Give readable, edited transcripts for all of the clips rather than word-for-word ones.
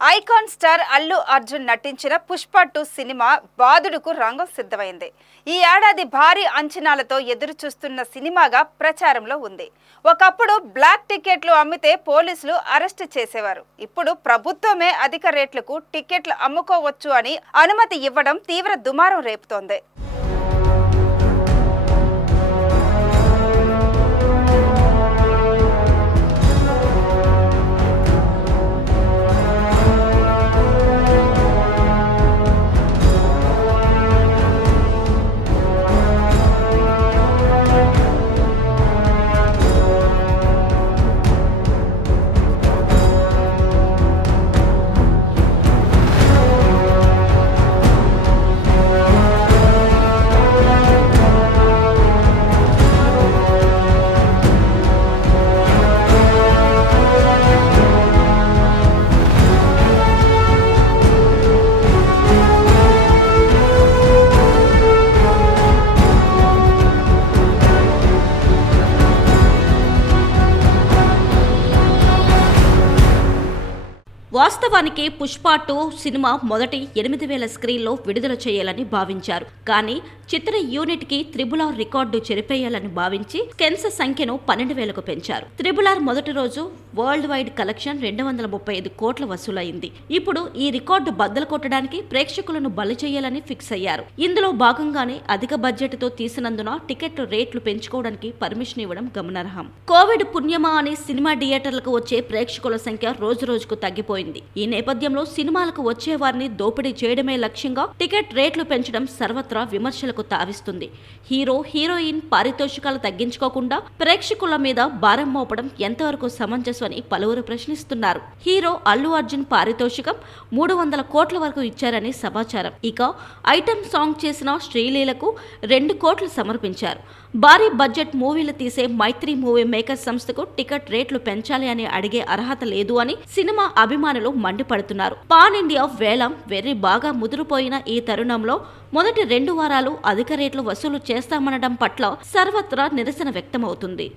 Icon star Allu Arjun నటించిన Pushpa 2 cinema బాదుడుకు రంగం సిద్ధమైంది. ఈ ఏడాది భారీ అంచనాలతో ఎదురు చూస్తున్న సినిమాగా ప్రచారంలో ఉంది. ఒకప్పుడు బ్లాక్ టికెట్లు అమ్మితే పోలీసులు అరెస్ట్ చేసేవారు. ఇప్పుడు ప్రభుత్వమే అధిక రేట్లకు టికెట్లు అమ్ముకోవచ్చు అని అనుమతి ఇవ్వడం తీవ్ర దుమారం రేపుతోంది. వాస్తవానికి పుష్ప 2 సినిమా మొదటి 8,000 స్క్రీన్లో విడుదల చేయాలని భావించారు. కానీ చిత్ర యూనిట్కి RRR రికార్డు చెరిపేయాలని భావించి స్కెన్స్ సంఖ్యను 12,000కు పెంచారు. RRR మొదటి రోజు వరల్డ్ వైడ్ కలెక్షన్ 235 కోట్ల వసూలైంది. ఇప్పుడు ఈ రికార్డు బద్దలు కొట్టడానికి ప్రేక్షకులను బలి చేయాలని ఫిక్స్ అయ్యారు. ఇందులో భాగంగానే అధిక బడ్జెట్తో తీసినందున టికెట్ రేట్లు పెంచుకోవడానికి పర్మిషన్ ఇవ్వడం గమనార్హం. కోవిడ్ పుణ్యమా అని సినిమా థియేటర్లకు వచ్చే ప్రేక్షకుల సంఖ్య రోజురోజుకు తగ్గిపోయింది. ఈ నేపథ్యంలో సినిమాలకు వచ్చే వారిని దోపిడీ చేయడమే లక్ష్యంగా టికెట్ రేట్లు పెంచడం సర్వత్రా విమర్శలకు తావిస్తుంది. హీరో హీరోయిన్ పారితోషికాలు తగ్గించుకోకుండా ప్రేక్షకుల మీద భారం మోపడం ఎంతవరకు సమంజసం అని పలువురు ప్రశ్నిస్తున్నారు. హీరో అల్లు అర్జున్ పారితోషికం 300 కోట్ల వరకు ఇచ్చారని సమాచారం. ఇక ఐటెం సాంగ్ చేసిన శ్రీలీలకు 2 కోట్లు సమర్పించారు. భారీ బడ్జెట్ మూవీలు తీసే మైత్రి మూవీ మేకర్స్ సంస్థకు టికెట్ రేట్లు పెంచాలి అని అడిగే అర్హత లేదు అని సినిమా అభిమానులు మండిపడుతున్నారు. పాన్ ఇండియా వేలం వెర్రి బాగా ముదిరిపోయిన ఈ తరుణంలో మొదటి 2 వారాలు అధిక రేట్లు వసూలు చేస్తామనడం పట్ల సర్వత్రా నిరసన వ్యక్తమవుతుంది.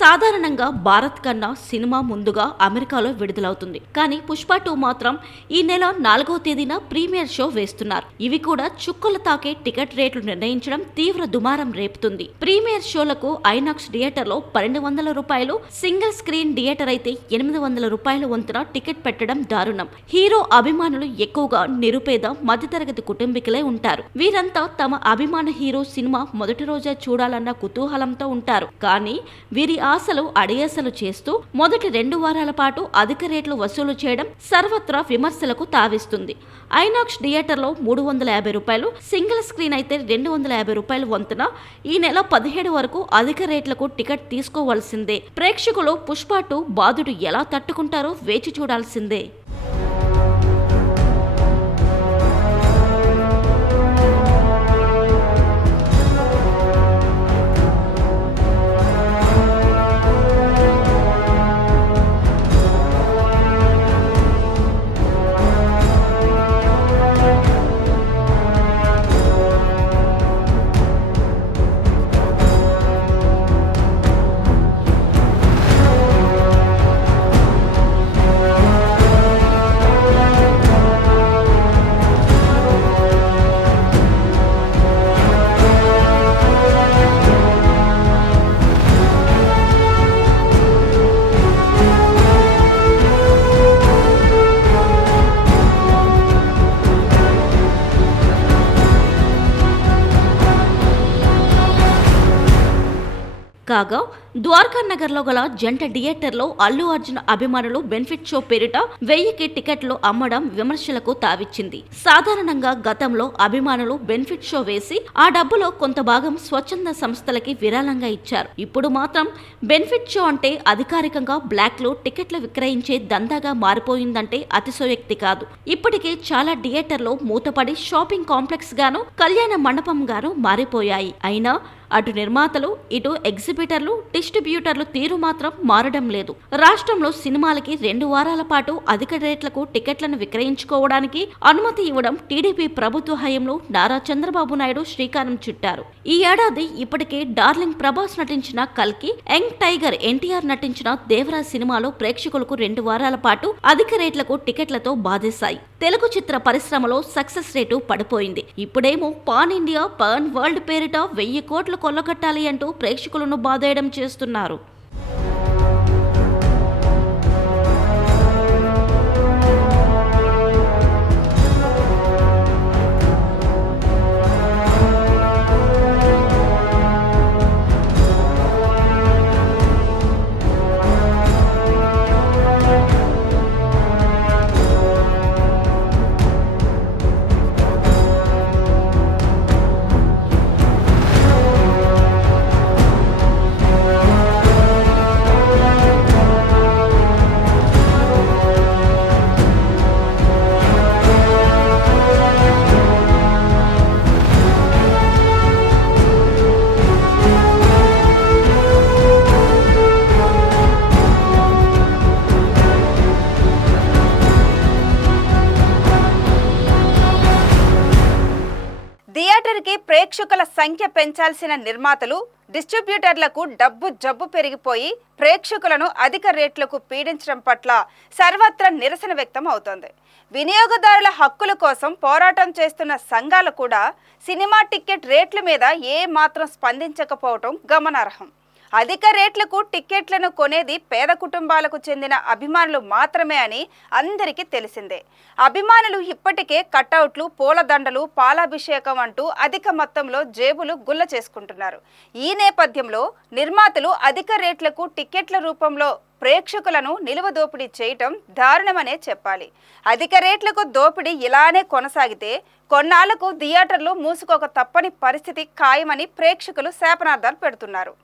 సాధారణంగా భారత్ కన్నా సినిమా ముందుగా అమెరికాలో విడుదలవుతుంది. కానీ పుష్ప 2 మాత్రం ఈ నెల 4వ తేదీన ప్రీమియర్ షో వేస్తున్నారు. ఇవి కూడా చుక్కలు తాకే టికెట్ రేట్లు నిర్ణయించడం తీవ్ర దుమారం రేపుతుంది. ప్రీమియర్ షోలకు ఐనాక్స్ థియేటర్లో 1,200 రూపాయలు, సింగిల్ స్క్రీన్ థియేటర్ అయితే 800 రూపాయల వంతున టికెట్ పెట్టడం దారుణం. హీరో అభిమానులు ఎక్కువగా నిరుపేద మధ్యతరగతి కుటుంబీకులే ఉంటారు. వీరంతా తమ అభిమాన హీరో సినిమా మొదటి రోజే చూడాలన్న కుతూహలంతో ఉంటారు. కానీ వీరి ఆశలు అడియాసలు చేస్తూ మొదటి 2 వారాల పాటు అధిక రేట్లు వసూలు చేయడం సర్వత్రా విమర్శలకు తావిస్తుంది. ఐనాక్స్ థియేటర్లో 350 రూపాయలు, సింగిల్ స్క్రీన్ అయితే 250 రూపాయల వంతున ఈ నెల 17 వరకు అధిక రేట్లకు టికెట్ తీసుకోవాల్సిందే. ప్రేక్షకులు పుష్ప 2 బాదుడు ఎలా తట్టుకుంటారో వేచి చూడాల్సిందే. కాగా ద్వారకా నగర్లో గల జంట థియేటర్లో అల్లు అర్జున్ అభిమానులు బెనిఫిట్ షో పేరిట 1000కి టికెట్లు అమ్మడం విమర్శలకు తావిచ్చింది. సాధారణంగా గతంలో అభిమానులు బెనిఫిట్ షో వేసి ఆ డబ్బులో కొంత భాగం స్వచ్ఛంద సంస్థలకి విరాళంగా ఇచ్చారు. ఇప్పుడు మాత్రం బెనిఫిట్ షో అంటే అధికారికంగా బ్లాక్ లో టికెట్లు విక్రయించే దందాగా మారిపోయిందంటే అతిశయోక్తి కాదు. ఇప్పటికే చాలా థియేటర్లు మూతపడి షాపింగ్ కాంప్లెక్స్ గాను కళ్యాణ మండపం గాను మారిపోయాయి. అయినా అటు నిర్మాతలు ఇటు ఎగ్జిబిటర్లు డిస్ట్రిబ్యూటర్లు తీరు మాత్రం మారడం లేదు. రాష్ట్రంలో సినిమాలకి 2 వారాల పాటు అధిక రేట్లకు టికెట్లను విక్రయించుకోవడానికి అనుమతి ఇవ్వడం టీడీపీ ప్రభుత్వ హయాంలో నారా చంద్రబాబు నాయుడు శ్రీకారం చుట్టారు. ఈ ఏడాది ఇప్పటికే డార్లింగ్ ప్రభాస్ నటించిన కల్కి, యంగ్ టైగర్ ఎన్టీఆర్ నటించిన దేవరాజ్ సినిమాలో ప్రేక్షకులకు 2 వారాల పాటు అధిక రేట్లకు టికెట్లతో బాధేశాయి. తెలుగు చిత్ర పరిశ్రమలో సక్సెస్ రేటు పడిపోయింది. ఇప్పుడేమో పాన్ ఇండియా పాన్ వరల్డ్ పేరిట 1000 కోట్లు కొల్లగట్టాలి అంటూ ప్రేక్షకులను బాధేయడం చేస్తున్నారు. థియేటర్కి ప్రేక్షకుల సంఖ్య పెంచాల్సిన నిర్మాతలు, డిస్ట్రిబ్యూటర్లకు జబ్బు పెరిగిపోయి ప్రేక్షకులను అధిక రేట్లకు పీడించడం పట్ల సర్వత్రా నిరసన వ్యక్తం అవుతోంది. వినియోగదారుల హక్కుల కోసం పోరాటం చేస్తున్న సంఘాలు కూడా సినిమా టికెట్ రేట్ల మీద ఏ మాత్రం స్పందించకపోవటం గమనార్హం. అధిక రేట్లకు టిక్కెట్లను కొనేది పేద కుటుంబాలకు చెందిన అభిమానులు మాత్రమే అని అందరికీ తెలిసిందే. అభిమానులు ఇప్పటికే కటౌట్లు, పూలదండలు, పాలాభిషేకం అంటూ అధిక మొత్తంలో జేబులు గుల్ల చేసుకుంటున్నారు. ఈ నేపథ్యంలో నిర్మాతలు అధిక రేట్లకు టిక్కెట్ల రూపంలో ప్రేక్షకులను నిలువ దోపిడీ చేయటం దారుణమనే చెప్పాలి. అధిక రేట్లకు దోపిడీ ఇలానే కొనసాగితే కొన్నాళ్లకు థియేటర్లు మూసుకోక తప్పని పరిస్థితి ఖాయమని ప్రేక్షకులు శాపనార్థాలు పెడుతున్నారు.